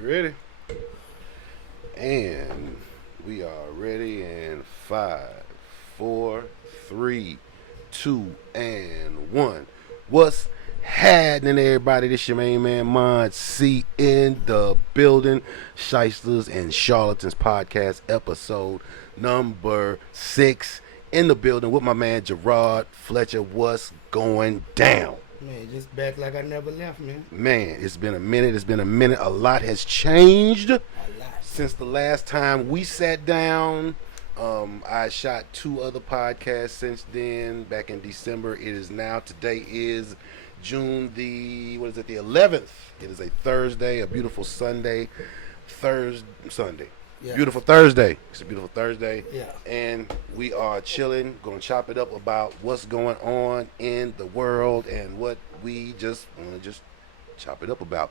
Ready? And we are ready in 5, 4, 3, 2, and 1. What's happening, everybody? This your main man, Mod C, in the building. Shysters and Charlatans Podcast, episode number 6. In the building with my man, Jerrod Fletcher. What's going down? Man, just back like I never left, man. Man, it's been a minute. A lot has changed A lot. since the last time we sat down. I shot 2 other podcasts since then, back in December. Today is June the 11th. It is a Thursday, a beautiful Sunday. Yeah. Beautiful Thursday. It's a beautiful Thursday. Yeah. And we are chilling, going to chop it up about what's going on in the world and what we just want to just chop it up about.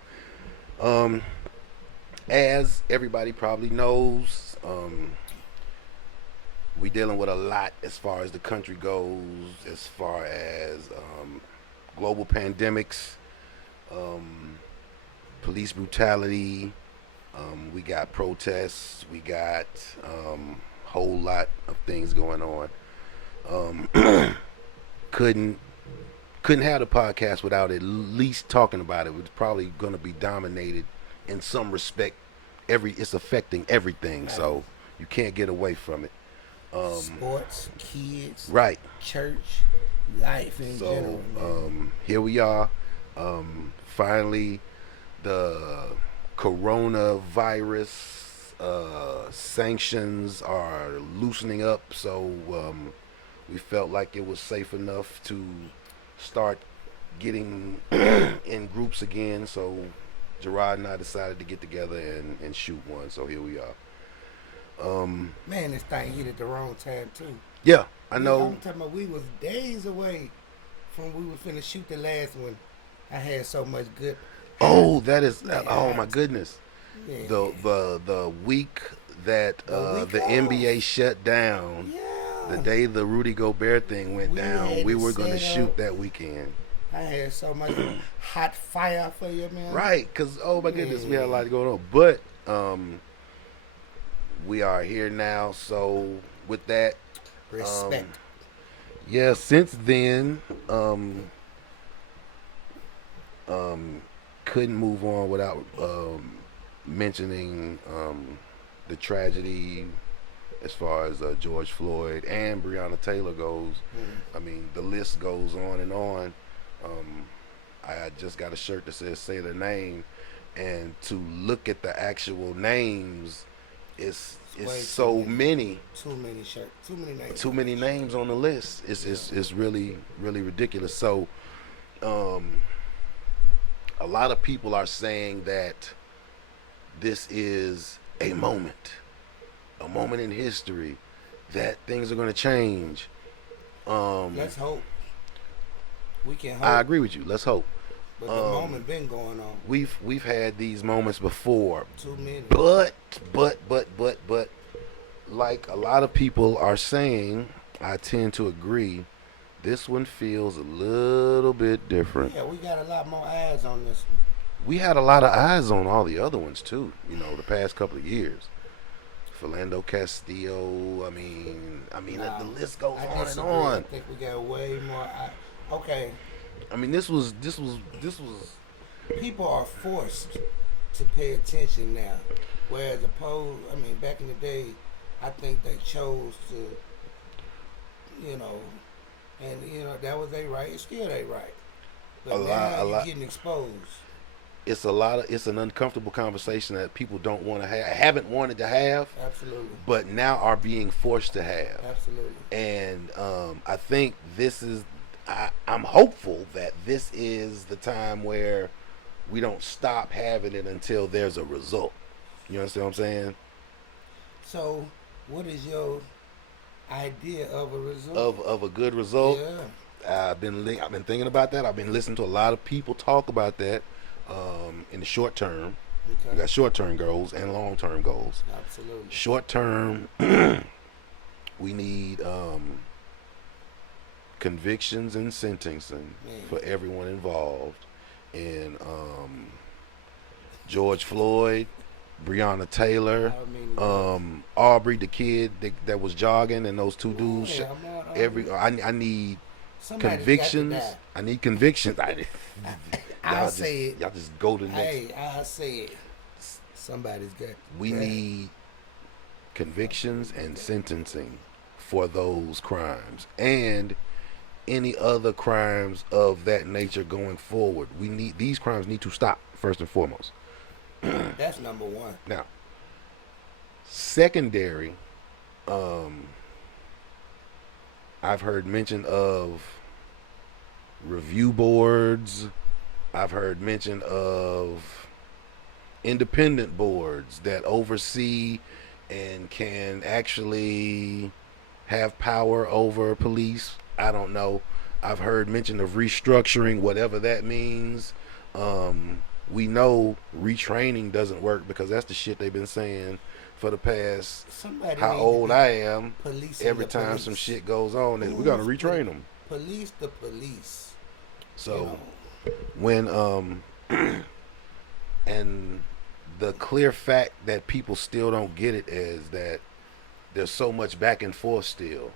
As everybody probably knows, we dealing with a lot as far as the country goes, as far as global pandemics, police brutality. We got protests. We got whole lot of things going on. Couldn't have the podcast without at least talking about it. It's probably going to be dominated in some respect. It's affecting everything, so you can't get away from it. Sports, kids, Right. church, life in general. Man. Here we are. Finally, the coronavirus sanctions are loosening up, so we felt like it was safe enough to start getting in groups again. So Jerrod and I decided to get together and shoot one. So here we are. Man, this thing hit at the wrong time too. Yeah, I know. I'm talking about we was days away from we was finna shoot the last one. I had so much good. Oh, that is. Man, Oh my goodness. Yeah. The week that the week off. NBA shut down, Yeah. the day the Rudy Gobert thing went We down, had we it were going to set shoot up. that weekend. I had so much hot fire for you, man. Right, because, oh my goodness, we had a Yeah. lot going on. But we are here now, so with that, Respect. yeah, since then, couldn't move on without mentioning the tragedy as far as George Floyd and Breonna Taylor goes. I mean, the list goes on and on. I just got a shirt that says "Say the Name," and to look at the actual names, it's way so too many. Too many shirts. Too many names. Too many names on the list. It's really ridiculous. So, a lot of people are saying that this is a moment in history, that things are going to change. Let's hope. We can hope. I agree with you. Let's hope. But the moment been going on. We've had these moments before, Too many. but like a lot of people are saying, I tend to agree. This one feels a little bit different. Yeah, we got a lot more eyes on this one. We had a lot of eyes on all the other ones too, the past couple of years. Philando Castillo, I mean, Nah, the list goes I on and disagree. on. I think we got way more eyes. Okay, I mean, this was people are forced to pay attention now. Whereas back in the day, I think they chose to, that was their right. It's still their right. But now you're getting exposed. it's an uncomfortable conversation that people don't want to have, haven't wanted to have, Absolutely. but now are being forced to have. Absolutely. And I think I'm hopeful that this is the time where we don't stop having it until there's a result. You understand what I'm saying? So, what is your idea of a result? Of a good result. Yeah. I've been thinking about that. I've been listening to a lot of people talk about that in the short term. Okay. We got short term goals and long term goals. Absolutely. Short term, we need convictions and sentencing for everyone involved in George Floyd Breonna Taylor, How many brothers? Aubrey, the kid that was jogging, and those two dudes. Yeah, I'm not I need Somebody's convictions. got to die. I need convictions. I'll say it. Y'all just go to the next. Hey, I'll say it. Somebody's got. We need convictions and sentencing for those crimes and any other crimes of that nature going forward. These crimes need to stop first and foremost. That's number one. Now, secondary, I've heard mention of review boards. I've heard mention of independent boards that oversee and can actually have power over police. I don't know. I've heard mention of restructuring, whatever that means. We know retraining doesn't work because that's the shit they've been saying for the past how old I am. Every time some shit goes on, we gotta retrain them. Police the police. So when and the clear fact that people still don't get it is that there's so much back and forth still.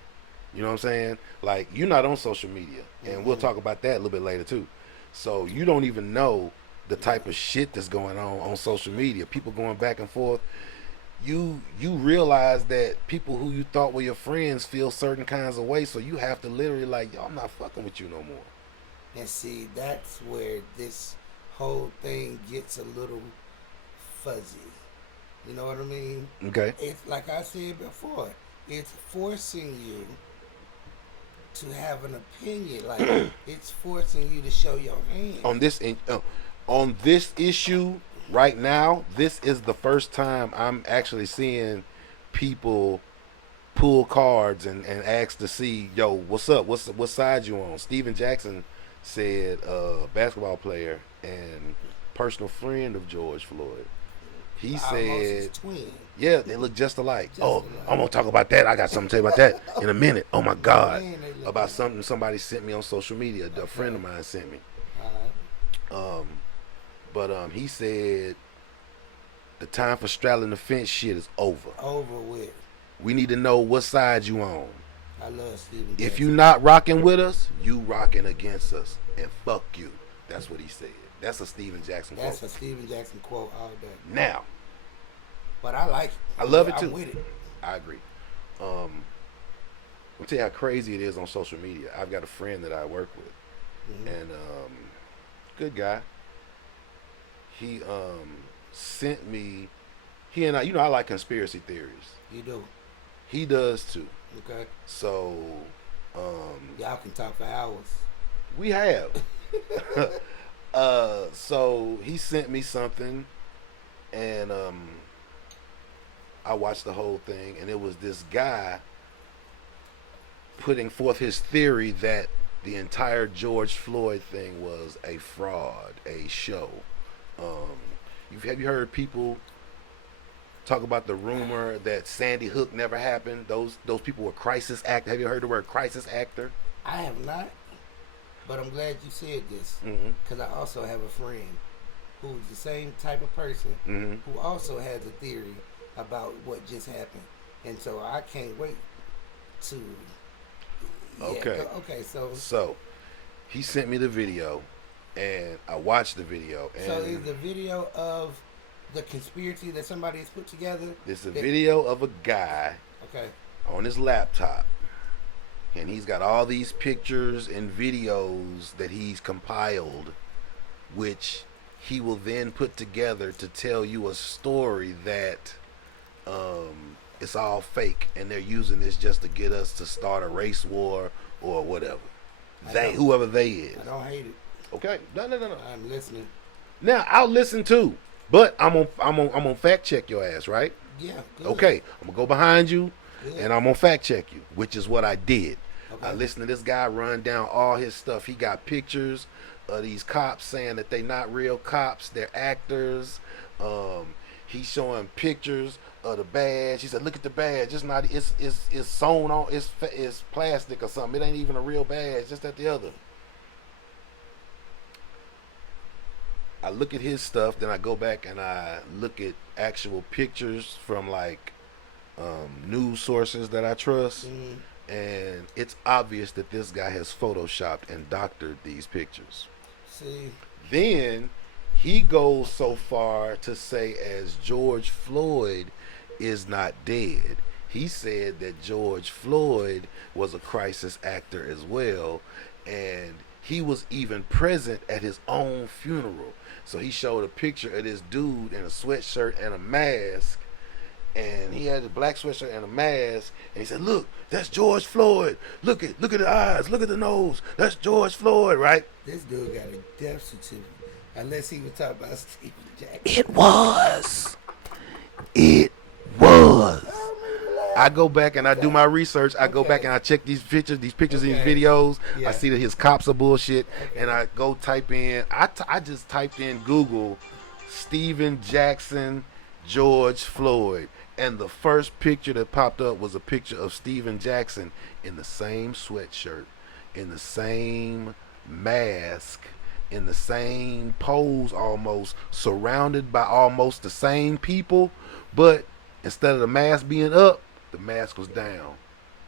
You know what I'm saying? Like, you're not on social media, and we'll talk about that a little bit later too. So you don't even know the type of shit that's going on social media. People going back and forth. You realize that people who you thought were your friends feel certain kinds of ways, so you have to literally like, yo, I'm not fucking with you no more. And see, that's where this whole thing gets a little fuzzy. You know what I mean? Okay. It's like I said before, it's forcing you to have an opinion. Like, it's forcing you to show your hand. On this issue right now, this is the first time I'm actually seeing people pull cards and ask to see, yo, what's up? What side you on? Steven Jackson said, basketball player and personal friend of George Floyd. He said, yeah, they look just alike. I'm going to talk about that. I got something to tell you about that in a minute. Oh, my God. About something somebody sent me on social media. A friend of mine sent me. But he said the time for straddling the fence shit is over. Over with. We need to know what side you on. I love Steven Jackson. If you not rocking with us, you rocking against us. And fuck you. That's what he said. That's a Steven Jackson quote. That's a Steven Jackson quote all day. Now. But I like it. I love it too. I'm with it. I agree. I'll tell you how crazy it is on social media. I've got a friend that I work with. And good guy. He sent me, he and I, I like conspiracy theories. You do. He does too. Okay. So y'all can talk for hours. We have. So he sent me something, and I watched the whole thing, and it was this guy putting forth his theory that the entire George Floyd thing was a fraud, a show. Have you heard people talk about the rumor that Sandy Hook never happened? Those people were crisis actors. Have you heard the word crisis actor? I have not, but I'm glad you said this because I also have a friend who's the same type of person who also has a theory about what just happened, and so I can't wait to. Okay. So he sent me the video. And I watched the video. And so is the video of the conspiracy that somebody has put together? It's a video of a guy on his laptop. And he's got all these pictures and videos that he's compiled, which he will then put together to tell you a story that it's all fake. And they're using this just to get us to start a race war or whatever. Whoever they is. I don't hate it. Okay, no. I'm listening. Now I'll listen too, but I'm on fact check your ass, right? Yeah. Good. Okay, I'm gonna go behind you, Good. and I'm gonna fact check you, which is what I did. Okay. I listened to this guy run down all his stuff. He got pictures of these cops saying that they not real cops, they're actors. He's showing pictures of the badge. He said, "Look at the badge. It's not. It's sewn on. It's plastic or something. It ain't even a real badge. Just that the other." I look at his stuff, then I go back and I look at actual pictures from like news sources that I trust, and it's obvious that this guy has photoshopped and doctored these pictures. See, then he goes so far to say, as George Floyd is not dead, he said that George Floyd was a crisis actor as well, and he was even present at his own funeral. So he showed a picture of this dude in a sweatshirt and a mask, and he had a black sweatshirt and a mask, and he said, "Look, that's George Floyd. Look at the eyes, look at the nose. That's George Floyd, right?" this dude got a death certificate. Unless he was talking about Stephen Jackson. It was. I go back and I do my research. I go back and I check these pictures, and these videos. Yeah. I see that his cops are bullshit, and I go type in. I just typed in Google Stephen Jackson George Floyd, and the first picture that popped up was a picture of Stephen Jackson in the same sweatshirt, in the same mask, in the same pose, almost surrounded by almost the same people, but instead of the mask being up, the mask was down,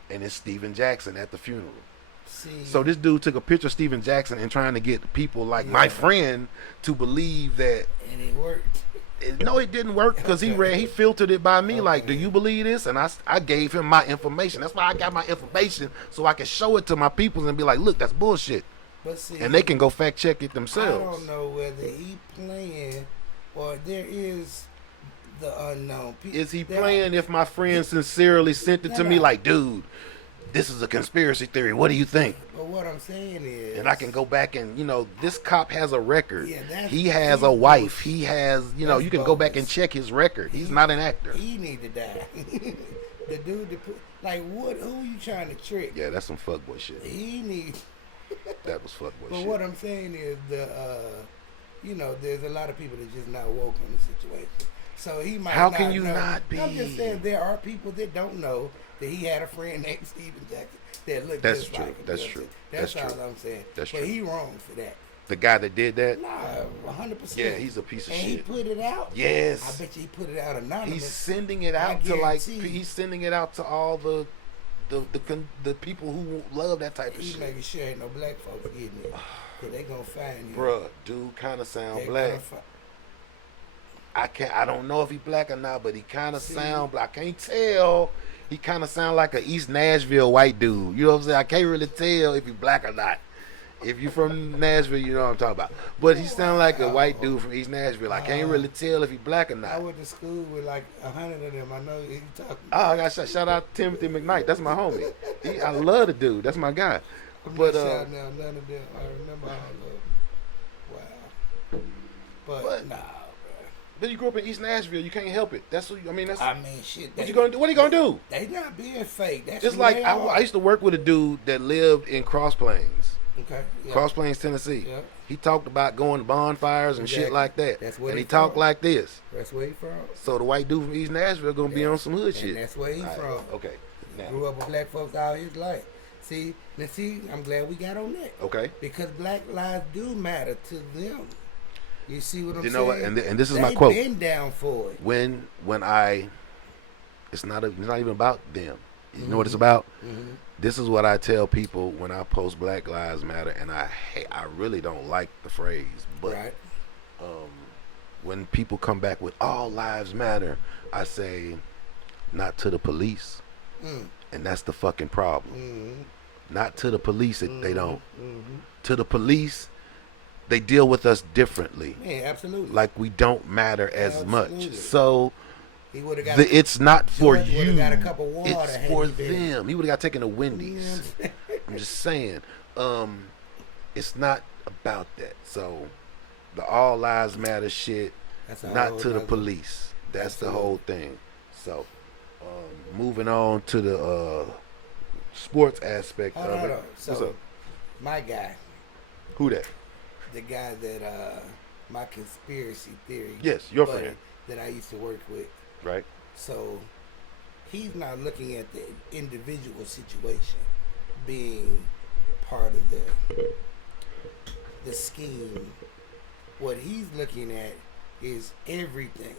and it's Stephen Jackson at the funeral. See, So this dude took a picture of Stephen Jackson and trying to get people like my friend to believe that. and it worked. No, it didn't work, because he filtered it by me. Like, do you believe this? And I gave him my information. That's why I got my information, so I can show it to my people and be like, look, that's bullshit. But see, And they can go fact check it I themselves. don't know whether he playing or there is the unknown. Is he playing if my friend sincerely sent it to me like, dude, this is a conspiracy theory. What do you think? But what I'm saying is, And I can go back and, this cop has a record. Yeah, he has a wife. He has, you can go back and check his record. He's not an actor. he need to die. The dude that put, like, what? Who you trying to trick? Yeah, that's some fuckboy shit. He need. That was fuckboy But shit. what I'm saying is there's a lot of people that just not woke on the situation. So he might. How not can you know. not be? I'm just saying there are people that don't know that he had a friend named Stephen Jackson that looked That's just true. like him. That's true. That's That's all true. I'm saying. That's but true. he wrong for that. The guy that did that? Nah, 100%. Yeah, he's a piece of and shit. he put it out. Yes. I bet you he put it out anonymous. He's sending it out to he's sending it out to all the people who love that type of He's shit. making sure ain't no black folks getting it. Cause they gonna find you. Bruh, dude kind of sound They black. gonna I don't know if he black or not, but he kind of sound black. I can't tell. He kind of sound like a East Nashville white dude. You know what I'm saying? I can't really tell if he black or not. If you from Nashville, you know what I'm talking about. But he sound like a white dude from East Nashville. I can't really tell if he black or I not. went to school with like 100 of them. I know he talking. Oh, I got shout out Timothy McKnight. That's my homie. I love the dude. That's my guy. But Shout now, none of them. I remember all of them. Wow. But nah, bro. But you grew up in East Nashville. You can't help it. That's what I mean. That's Shit. what you gonna do. What are you gonna do? They not being fake. That's It's who like they I are. used to work with a dude that lived in Cross Plains. Okay. Yeah. Cross Plains, Tennessee. Yeah. He talked about going to bonfires and shit Exactly. like that. That's where and he he talked from. like this. That's where he from. So the white dude from East Nashville gonna be on some hood And shit. that's where he All right, from. Okay. Now. Grew up with black folks all his life. See, I'm glad we got on that. Okay. Because black lives do matter to them. You see what I'm saying? You know what? And this is my They quote. been down for it. When it's not even about them. You know what it's about? Mm-hmm. This is what I tell people when I post Black Lives Matter, and I really don't like the phrase, but Right. when people come back with all lives matter, I say not to the police, and that's the fucking problem. Mm-hmm. Not to the police, they don't. Mm-hmm. To the police, they deal with us differently. Yeah, absolutely. Like we don't matter as much. Absolutely. So he would have got. it's not for George would've you. got a cup of water It's had for he been- them. He would have got taken to Wendy's. I'm just saying. It's not about that. So the all lives matter shit, That's a not whole to the nother- police. That's Absolutely. the whole thing. So moving on to the sports aspect Hold of on, it. hold on. So, What's up? my guy, Who that? the guy that my conspiracy theory. Yes, your buddy friend. that I used to work with. Right. So he's not looking at the individual situation being part of the scheme what he's looking at is everything.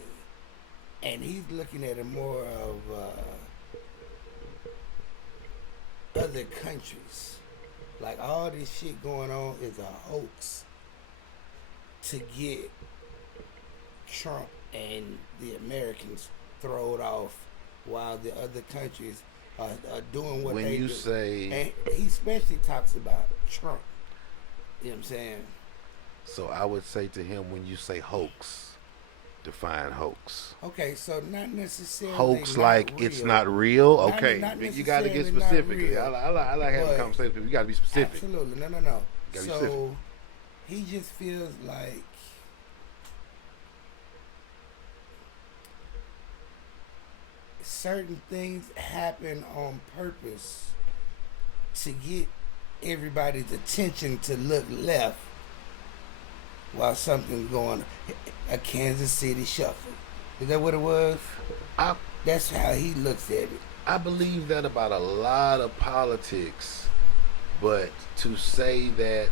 And he's looking at it more of other countries. Like, all this shit going on is a hoax to get Trump and the Americans thrown off while the other countries are doing what they do. When you say... And he especially talks about Trump. You know what I'm saying? So I would say to him, when you say hoax, define hoax. Okay, so not necessarily hoax not like real. It's not real? Not- Okay, not you got to get necessarily specific. not real, I like having but conversations with people. You got to be specific. Absolutely. No. Gotta be So specific. he just feels like certain things happen on purpose to get everybody's attention to look left while something's going on. A Kansas City shuffle. Is that what it was? That's how he looks at it. I believe that about a lot of politics, but to say that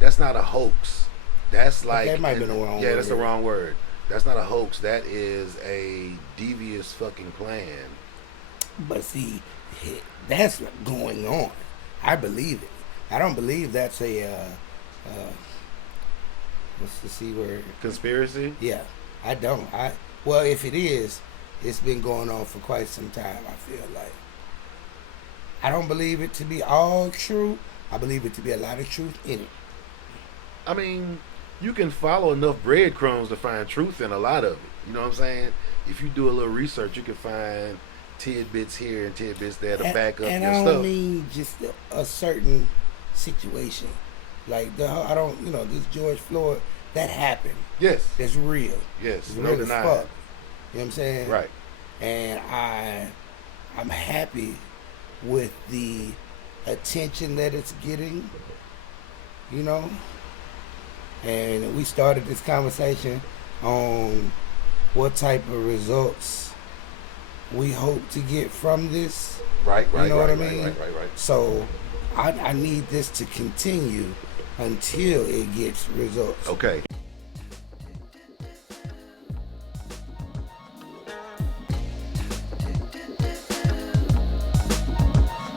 that's not a hoax, that's like... That might be the wrong word. Yeah, that's the wrong word. That's not a hoax. That is a devious fucking plan. But see, that's going on. I believe it. I don't believe that's a what's the C word? Conspiracy? Yeah, I don't. Well, if it is, it's been going on for quite some time. I feel like I don't believe it to be all true. I believe it to be a lot of truth in it. I mean, you can follow enough breadcrumbs to find truth in a lot of it. You know what I'm saying? If you do a little research, you can find tidbits here and tidbits there to back up and your I stuff. don't mean just a certain situation. Like I don't, this George Floyd, that happened. Yes. That's real. Yes. It's No real as denying. fuck. You know what I'm saying? Right. And I'm happy with the attention that it's getting, and we started this conversation on what type of results we hope to get from this. Right. You know what I mean? Right. So I need this to continue until it gets results. Okay.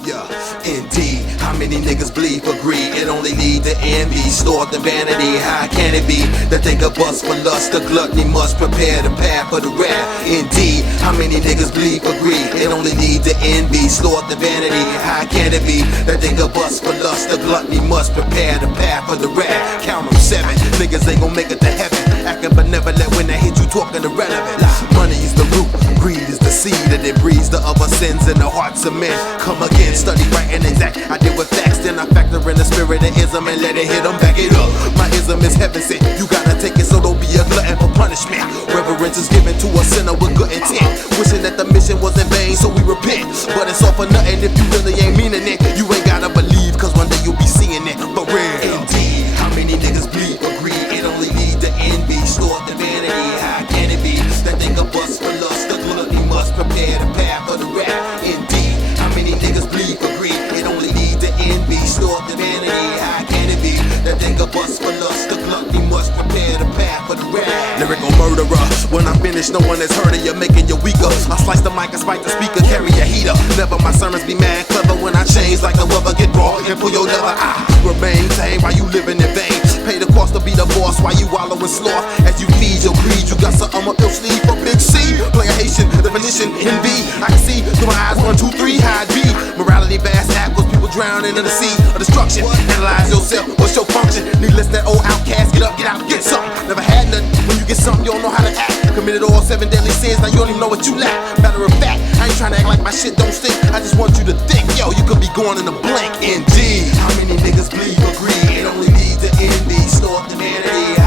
Yeah, indeed. How many niggas bleed for greed? It only need to envy, stored the vanity. How can it be that they could bust for lust? The gluttony must prepare the path for the wrath. Indeed, how many niggas bleed for greed? It only need to envy, stored the vanity. How can it be that they could bust for lust? The gluttony must prepare the path for the wrath. Count 'em 7, niggas ain't gon' make it to heaven. Acting benevolent when they hit you talking irrelevant. Money is the root, greed is the seed, and it breeds the other sins in the hearts of men. Come again, study right and exact. I deal with facts, then I factor in the spirit of ism and let it hit them, back it up. My ism is heaven sent. You gotta take it, so don't be a glutton for punishment. Reverence is given to a sinner with good intent, wishing that the mission was in vain, so we repent. But it's all for nothing if you really ain't meaning it. You ain't gotta believe, cause one day you'll be seeing it. But real, indeed, how many niggas bleed for greed? It only need to envy, store the vanity. How can it be that they could bust for lust? The gluttony must prepare the path for the wrath. Indeed, how many niggas bleed for greed? It only need to envy, store the vanity. How can it be that they could bust for lust? The gluttony must prepare the path for the wrath. Lyrical murderer, when I finish, no one has heard of you, making you weaker. I slice the mic and spike the speaker, carry a heater. Never my sermons be mad clever when I change, like the weather get raw and pull your lever. I remain tame while you living in vain. Pay the cost to be the boss while you wallow in sloth. As you feed your greed, you got something up your sleeve for Big C. Play a Haitian definition, envy. I can see through my eyes, 1, 2, 3, hide B. Morality vast apples, people drowning in the sea of destruction. Analyze yourself, what's your function? Needless that old outcast, get up, get out, get something. Never had nothing. When you get something, you don't know how to act. Committed all 7 deadly sins, now you don't even know what you lack. Matter of fact, I ain't trying to act like my shit don't stink. I just want you to think, yo, you could be going in a blank. Indeed, how many niggas bleed for greed? It only needs to envy, store the vanity.